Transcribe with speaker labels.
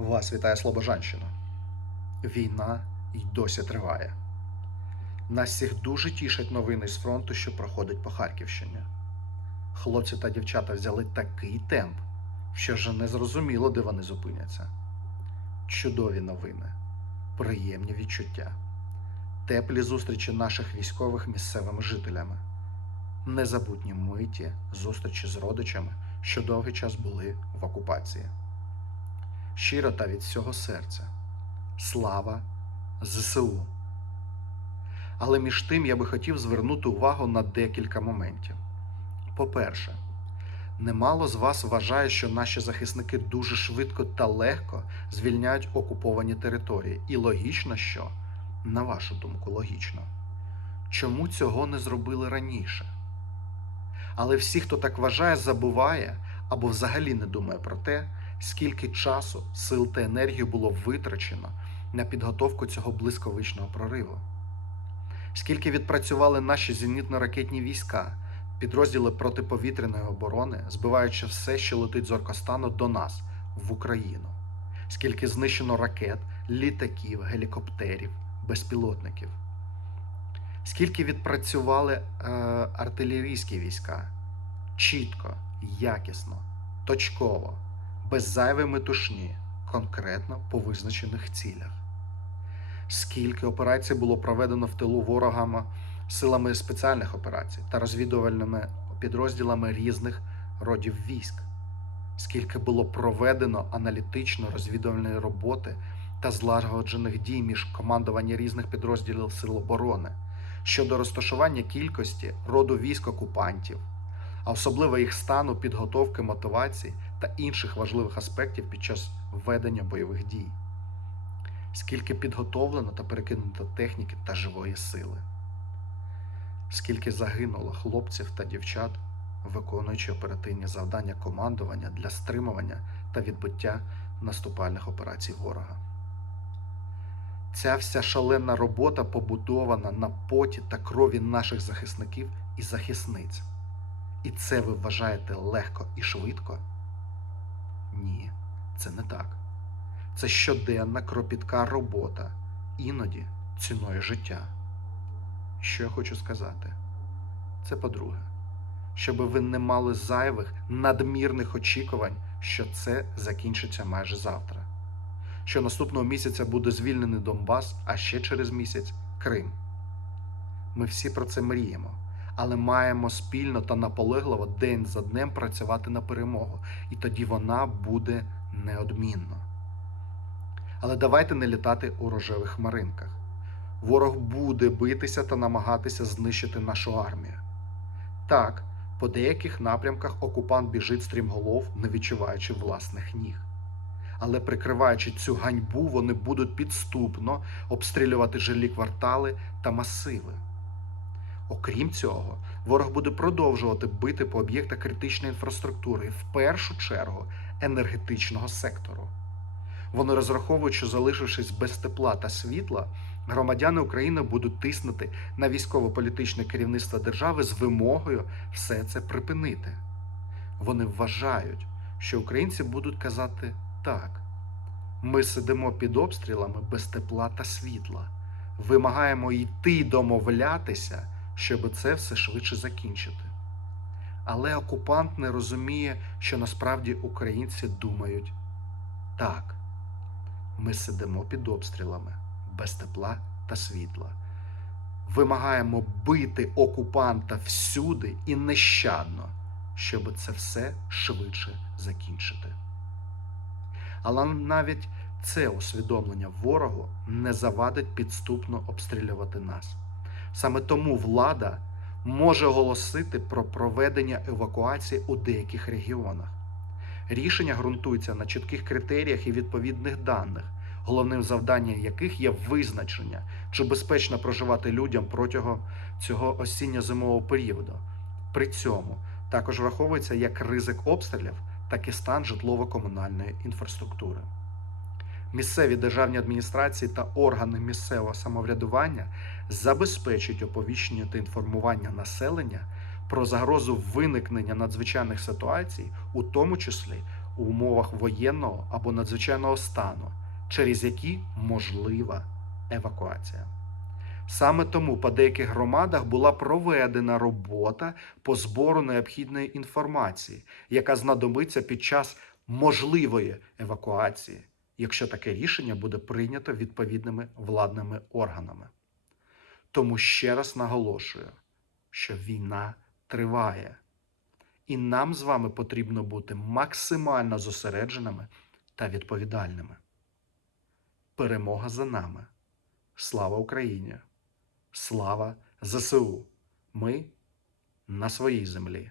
Speaker 1: Вас вітає Слобожанщина. Війна й досі триває. Нас всіх дуже тішать новини з фронту, що проходить по Харківщині. Хлопці та дівчата взяли такий темп, що вже не зрозуміло, де вони зупиняться. Чудові новини, приємні відчуття, теплі зустрічі наших військових місцевими жителями, незабутні миті зустрічі з родичами, що довгий час були в окупації щиро та від всього серця. Слава ЗСУ. Але між тим я би хотів звернути увагу на декілька моментів. По-перше, немало з вас вважає, що наші захисники дуже швидко та легко звільняють окуповані території. І логічно, що, на вашу думку, логічно. Чому цього не зробили раніше? Але всі, хто так вважає, забуває або взагалі не думає про те, скільки часу, сил та енергії було витрачено на підготовку цього блискавичного прориву. Скільки відпрацювали наші зенітно-ракетні війська, підрозділи протиповітряної оборони, збиваючи все, що летить з Оркостану до нас, в Україну. Скільки знищено ракет, літаків, гелікоптерів, безпілотників. Скільки відпрацювали е, артилерійські війська чітко, якісно, точково, без зайвої метушні, конкретно по визначених цілях. Скільки операцій було проведено в тилу ворогами силами спеціальних операцій та розвідувальними підрозділами різних родів військ, скільки було проведено аналітично-розвідувальної роботи та злагоджених дій між командуванням різних підрозділів Сил оборони щодо розташування кількості роду військ окупантів, а особливо їх стану, підготовки, мотивації та інших важливих аспектів під час ведення бойових дій. Скільки підготовлено та перекинуто техніки та живої сили, скільки загинуло хлопців та дівчат, виконуючи оперативні завдання командування для стримування та відбиття наступальних операцій ворога. Ця вся шалена робота побудована на поті та крові наших захисників і захисниць. І це ви вважаєте легко і швидко? Ні, це не так. Це щоденна кропітка робота, іноді ціною життя. Що я хочу сказати? Це по-друге, щоб ви не мали зайвих надмірних очікувань, що це закінчиться майже завтра. Що наступного місяця буде звільнений Донбас, а ще через місяць Крим. Ми всі про це мріємо але маємо спільно та наполегливо день за днем працювати на перемогу, і тоді вона буде неодмінно. Але давайте не літати у рожевих хмаринках. Ворог буде битися та намагатися знищити нашу армію. Так, по деяких напрямках окупант біжить стрімголов, не відчуваючи власних ніг. Але прикриваючи цю ганьбу, вони будуть підступно обстрілювати жилі квартали та масиви. Окрім цього, ворог буде продовжувати бити по об'єктах критичної інфраструктури, в першу чергу енергетичного сектору. Вони розраховують, що залишившись без тепла та світла, громадяни України будуть тиснути на військово-політичне керівництво держави з вимогою все це припинити. Вони вважають, що українці будуть казати так: ми сидимо під обстрілами без тепла та світла, вимагаємо йти домовлятися щоб це все швидше закінчити. Але окупант не розуміє, що насправді українці думають так, ми сидимо під обстрілами без тепла та світла. Вимагаємо бити окупанта всюди і нещадно, щоб це все швидше закінчити. Але навіть це усвідомлення ворогу не завадить підступно обстрілювати нас. Саме тому влада може оголосити про проведення евакуації у деяких регіонах. Рішення ґрунтується на чітких критеріях і відповідних даних, головним завданням яких є визначення, чи безпечно проживати людям протягом цього осінньо-зимового періоду. При цьому також враховується як ризик обстрілів, так і стан житлово-комунальної інфраструктури. Місцеві державні адміністрації та органи місцевого самоврядування забезпечують оповіщення та інформування населення про загрозу виникнення надзвичайних ситуацій, у тому числі у умовах воєнного або надзвичайного стану, через які можлива евакуація. Саме тому по деяких громадах була проведена робота по збору необхідної інформації, яка знадобиться під час можливої евакуації, якщо таке рішення буде прийнято відповідними владними органами. Тому ще раз наголошую, що війна триває, і нам з вами потрібно бути максимально зосередженими та відповідальними. Перемога за нами. Слава Україні! Слава ЗСУ! Ми на своїй землі.